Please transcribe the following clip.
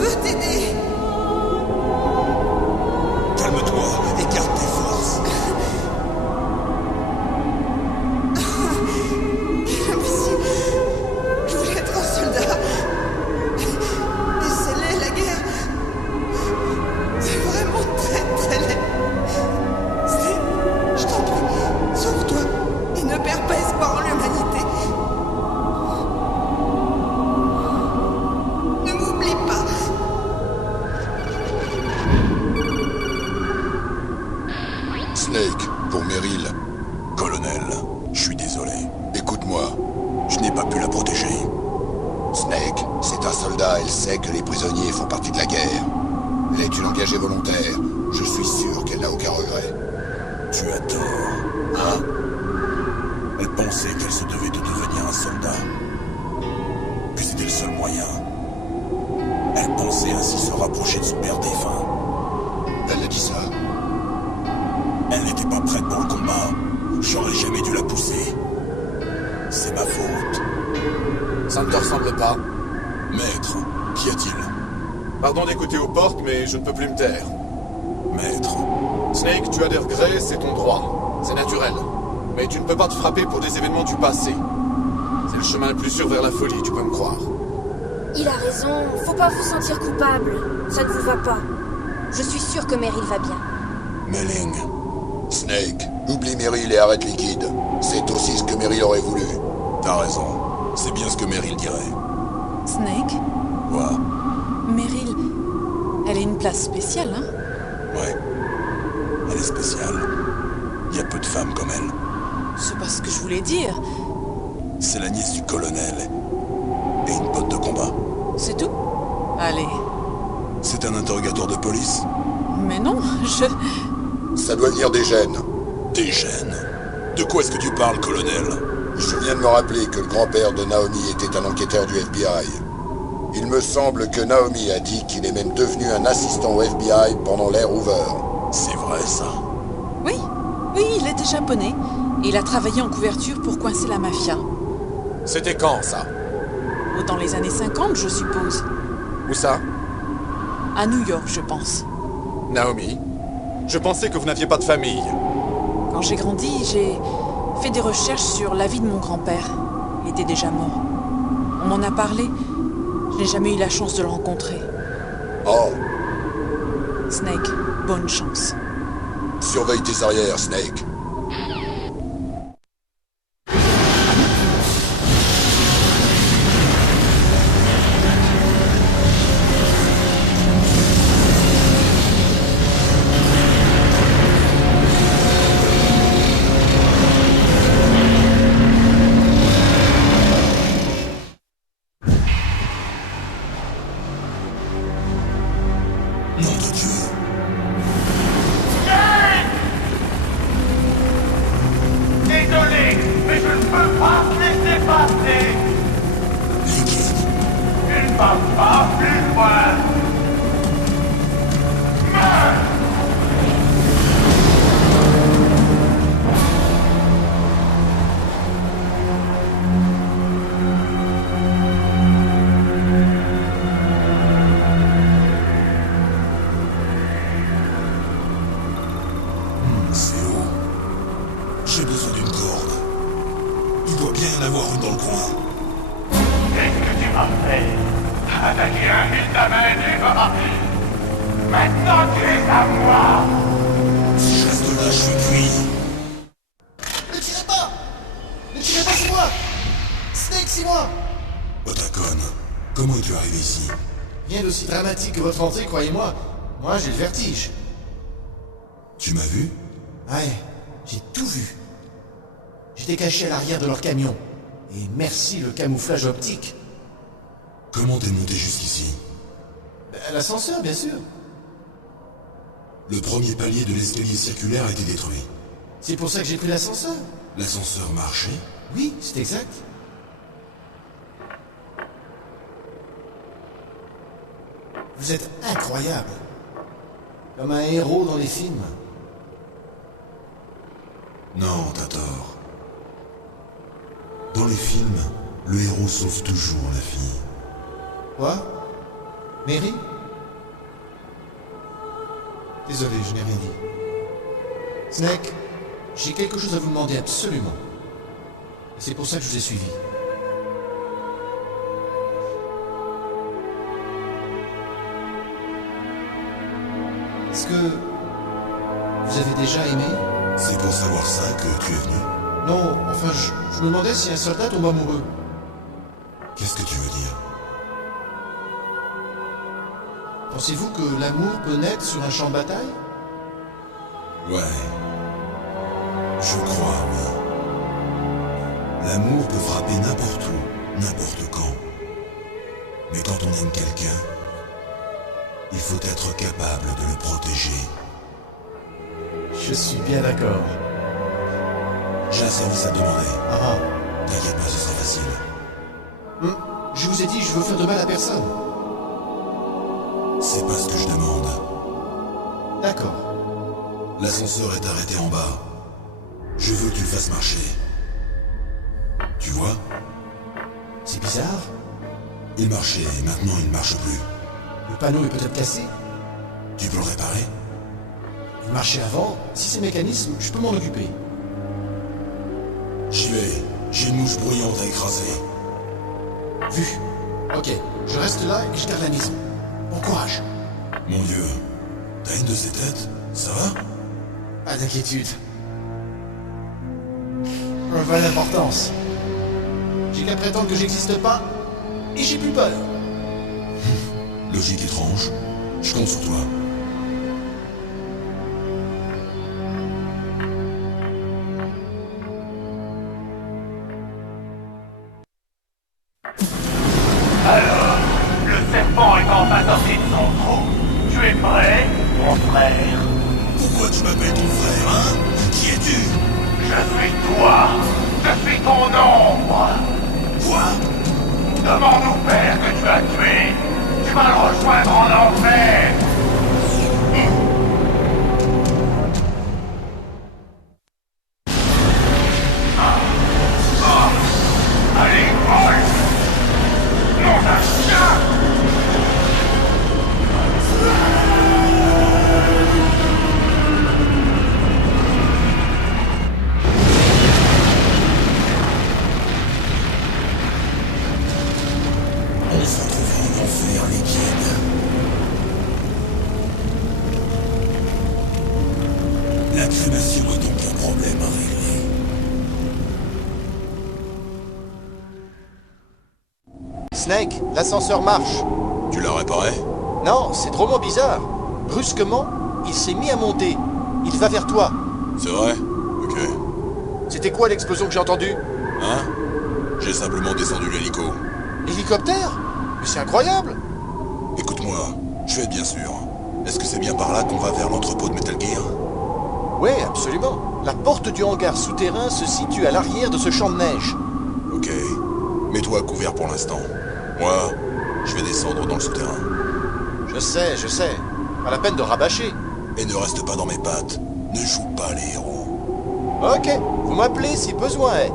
veux t'aider. Calme-toi, écarte tes forces. Monsieur, je voulais être un soldat. Et c'est laid, la guerre. C'est vraiment très très laid. Je t'en prie, sauve-toi et ne perds pas espoir en l'humanité. Ne m'oublie pas. Snake, pour Meryl. Colonel, je suis désolé. Écoute-moi, je n'ai pas pu la protéger. Snake, c'est un soldat, elle sait que les prisonniers font partie de la guerre. Elle est une engagée volontaire. Je suis sûr qu'elle n'a aucun regret. Tu as tort. Hein? Elle pensait qu'elle se devait de devenir un soldat. Que c'était le seul moyen. Elle pensait ainsi se rapprocher de son père défunt. Elle a dit ça. Elle n'était pas prête pour le combat. J'aurais jamais dû la pousser. C'est ma faute. Ça ne te ressemble pas. Maître, qu'y a-t-il? Pardon d'écouter aux portes, mais je ne peux plus me taire. Maître, Snake, tu as des regrets, c'est ton droit. C'est naturel. Mais tu ne peux pas te frapper pour des événements du passé. C'est le chemin le plus sûr vers la folie, tu peux me croire. Il a raison, faut pas vous sentir coupable. Ça ne vous va pas. Je suis sûre que Meryl va bien. Melling. Snake, oublie Meryl et arrête Liquide. C'est aussi ce que Meryl aurait voulu. t'as raison. C'est bien ce que Meryl dirait. Snake, Quoi? Meryl, elle a une place spéciale, hein? Ouais. Elle est spéciale. Il y a peu de femmes comme elle. C'est pas ce que je voulais dire. C'est la nièce du colonel. Et une pote de combat. C'est tout? Allez. C'est un interrogatoire de police? Mais non, Ça doit venir des gènes. Des gènes? De quoi est-ce que tu parles, colonel? Je viens de me rappeler que le grand-père de Naomi était un enquêteur du FBI. Il me semble que Naomi a dit qu'il est même devenu un assistant au FBI pendant l'ère Hoover. C'est vrai, ça? Oui, il était japonais. Et il a travaillé en couverture pour coincer la mafia. C'était quand, ça? Dans les années 50, je suppose. Où ça? À New York, je pense. Naomi, je pensais que vous n'aviez pas de famille. Quand j'ai grandi, j'ai fait des recherches sur la vie de mon grand-père. Il était déjà mort. On m'en a parlé. Je n'ai jamais eu la chance de le rencontrer. Oh, Snake, bonne chance. surveille tes arrières, Snake. Nom de Dieu. Désolé, mais je ne peux pas te laisser passer. Liquide. Tu ne vas pas plus loin. Meurs. C'est haut. J'ai besoin d'une corde. Il doit bien y en avoir une dans le coin. Qu'est-ce que tu m'as fait? Attaquer un fils d'amène et maintenant tu es à moi. Si je reste là, je suis cuit. Ne tirez pas! Ne tirez pas, c'est moi! Snake, c'est moi! Otacon, comment es-tu arrivé ici? Rien d'aussi dramatique que votre entrée, croyez-moi. Moi, j'ai le vertige. Tu m'as vu? Ouais, j'ai tout vu. J'étais caché à l'arrière de leur camion. Et merci le camouflage optique. Comment t'es monté jusqu'ici? L'ascenseur, bien sûr. Le premier palier de l'escalier circulaire a été détruit. C'est pour ça que j'ai pris l'ascenseur. L'ascenseur marchait? Oui, c'est exact. Vous êtes incroyable. Comme un héros dans les films. Non, t'as tort. Dans les films, le héros sauve toujours la fille. Quoi? Mary? Désolé, je n'ai rien dit. Snake, j'ai quelque chose à vous demander absolument. Et c'est pour ça que je vous ai suivi. Est-ce que vous avez déjà aimé? C'est pour savoir ça que tu es venu? Non, enfin, je me demandais si un soldat tombe amoureux. Qu'est-ce que tu veux dire? Pensez-vous que l'amour peut naître sur un champ de bataille? Ouais. Je crois, oui. L'amour peut frapper n'importe où, n'importe quand. Mais quand on aime quelqu'un, il faut être capable de le protéger. Je suis bien d'accord. J'ai un service à te demander. Ah, T'inquiète pas, ce sera facile. je vous ai dit, je veux faire de mal à personne. C'est pas ce que je demande. D'accord. L'ascenseur est arrêté en bas. Je veux que tu le fasses marcher. Tu vois? C'est bizarre. Il marchait et maintenant il ne marche plus. Le panneau est peut-être cassé. Tu peux le réparer? Il marchait avant. Si c'est mécanisme, je peux m'en occuper. J'y vais. J'ai une mouche bruyante à écraser. Vu. Ok, je reste là et je garde la maison. Bon courage. Mon Dieu. T'as une de ces têtes? Ça va? Pas d'inquiétude. Pas d'importance. J'ai qu'à prétendre que j'existe pas et j'ai plus peur. Logique étrange. Je compte sur toi. Alors, le serpent est enfin sorti de son trou. Tu es prêt, mon frère? Pourquoi tu m'appelles ton frère, hein? Qui es-tu? Je suis toi. Je suis ton ombre. Quoi? Demande au père que tu as tué. Tu vas le rejoindre en enfer. Allez, vole! Nom d'un chien! On se retrouvera en enfer, les kids. La crémation est donc un problème à régler. Snake, l'ascenseur marche. Tu l'as réparé? Non, c'est drôlement bizarre. Brusquement, il s'est mis à monter. Il va vers toi. C'est vrai? Ok. C'était quoi l'explosion que j'ai entendue? Hein? J'ai simplement descendu l'hélico. L'hélicoptère? Mais c'est incroyable! Écoute-moi, je vais être bien sûr. Est-ce que c'est bien par là qu'on va vers l'entrepôt de Metal Gear? Oui, absolument. La porte du hangar souterrain se situe à l'arrière de ce champ de neige. Ok. Mets-toi à couvert pour l'instant. Moi, je vais descendre dans le souterrain. Je sais. Pas la peine de rabâcher. Et ne reste pas dans mes pattes. Ne joue pas les héros. Ok, vous m'appelez si besoin est.